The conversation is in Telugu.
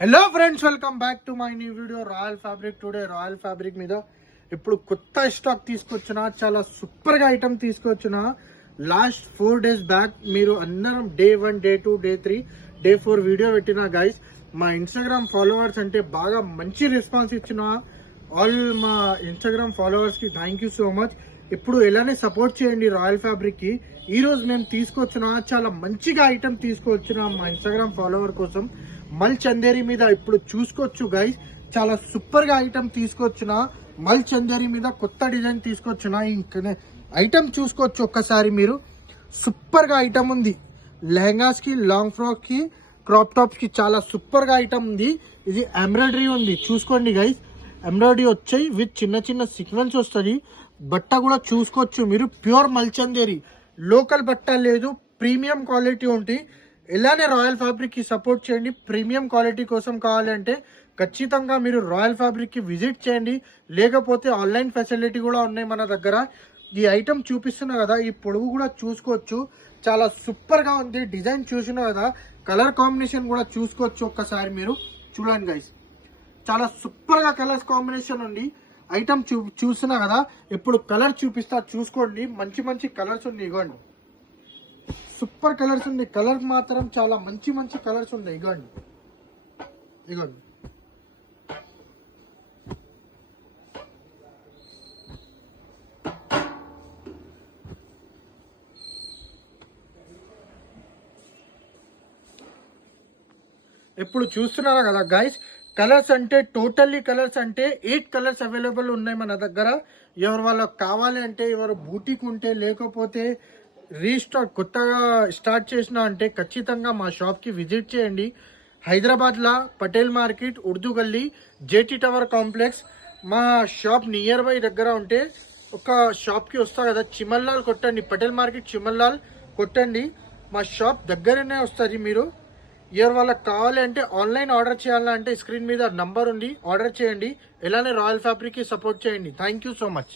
Hello friends, welcome back to my new video royal fabric. Today royal fabric మీద ఇప్పుడు కొత్త స్టాక్ తీసుకొచ్చిన, చాలా సూపర్గా ఐటమ్ తీసుకొచ్చిన. లాస్ట్ 4 days బ్యాక్ మీరు అందరం day 1, day 2, day 3, day 4 video పెట్టిన గైస్. మా ఇన్స్టాగ్రామ్ ఫాలోవర్స్ అంటే బాగా మంచి రెస్పాన్స్ ఇచ్చిన ఆల్ మా ఇన్స్టాగ్రామ్ ఫాలోవర్స్కి థ్యాంక్ యూ సో మచ్. ఇప్పుడు ఇలానే సపోర్ట్ చేయండి రాయల్ ఫ్యాబ్రిక్కి. ఈరోజు మేము తీసుకొచ్చిన చాలా మంచిగా ఐటమ్ తీసుకొచ్చిన మా ఇన్స్టాగ్రామ్ ఫాలోవర్ కోసం. మల్ చందేరి మీద ఇప్పుడు చూసుకోవచ్చు గైస్, చాలా సూపర్ గా ఐటమ్ తీసుకొచ్చిన. మల్ చందేరి మీద కొత్త డిజైన్ తీసుకొచ్చిన. ఇంకా ఐటమ్ చూసుకోవచ్చు ఒక్కసారి మీరు. సూపర్ గా ఐటమ్ ఉంది. లెహంగాస్ కి, లాంగ్ ఫ్రాక్ కి, క్రాప్ టాప్స్ కి చాలా సూపర్ గా ఐటమ్ ఉంది. ఇది ఎంబ్రాయిడరీ ఉంది, చూసుకోండి గైస్. ఎంబ్రాయిడరీ వచ్చాయి విత్ చిన్న చిన్న సీక్వెన్స్ వస్తుంది. బట్ట కూడా చూసుకోవచ్చు మీరు. ప్యూర్ మల్ చందేరి, లోకల్ బట్ట లేదు, ప్రీమియం క్వాలిటీ ఉంటుంది. ఇలానే రాయల్ ఫ్యాబ్రిక్కి సపోర్ట్ చేయండి. ప్రీమియం క్వాలిటీ కోసం కావాలంటే ఖచ్చితంగా మీరు రాయల్ ఫ్యాబ్రిక్కి విజిట్ చేయండి. లేకపోతే ఆన్లైన్ ఫెసిలిటీ కూడా ఉన్నాయి మన దగ్గర. ఈ ఐటమ్ చూపిస్తున్నా కదా, ఈ పొడవు కూడా చూసుకోవచ్చు, చాలా సూపర్గా ఉంది. డిజైన్ చూసినా కదా, కలర్ కాంబినేషన్ కూడా చూసుకోవచ్చు ఒక్కసారి మీరు. చూడండి గైస్, చాలా సూపర్గా కలర్స్ కాంబినేషన్ ఉంది. ఐటమ్ చూస్తున్నా కదా, ఇప్పుడు కలర్ చూపిస్తా చూసుకోండి. మంచి మంచి కలర్స్ ఉంది, ఇగోండి. సూపర్ కలర్స్ ఉంది. కలర్ మాత్రం చాలా మంచి మంచి కలర్స్ ఉన్నాయి. ఇగోండి ఇగోండి. ఇప్పుడు చూస్తున్నారా కదా గైస్, కలర్స్ అంటే టోటల్లీ కలర్స్ అంటే 8 కలర్స్ అవైలబుల్ ఉన్నాయి మన దగ్గర. ఎవరు వాళ్ళకి కావాలి అంటే, ఎవరు బూటీకి ఉంటే, లేకపోతే రీస్టాక్ కొత్తగా స్టార్ట్ చేసిన అంటే ఖచ్చితంగా మా షాప్కి విజిట్ చేయండి. హైదరాబాద్లో పటేల్ మార్కెట్, ఉర్దూ గల్లీ, జేటీ టవర్ కాంప్లెక్స్. మా షాప్ నియర్ బై దగ్గర ఉంటే ఒక షాప్కి వస్తా కదా, చిమల్లాల్ కొట్టండి. పటేల్ మార్కెట్ చిమల్లాల్ కొట్టండి, మా షాప్ దగ్గరనే వస్తుంది. మీరు ఎవరు వాళ్ళకి కావాలి అంటే, ఆన్లైన్ ఆర్డర్ చేయాలంటే స్క్రీన్ మీద నంబర్ ఉంది, ఆర్డర్ చేయండి. ఇలానే రాయల్ ఫ్యాబ్రిక్కి సపోర్ట్ చేయండి. Thank you so much.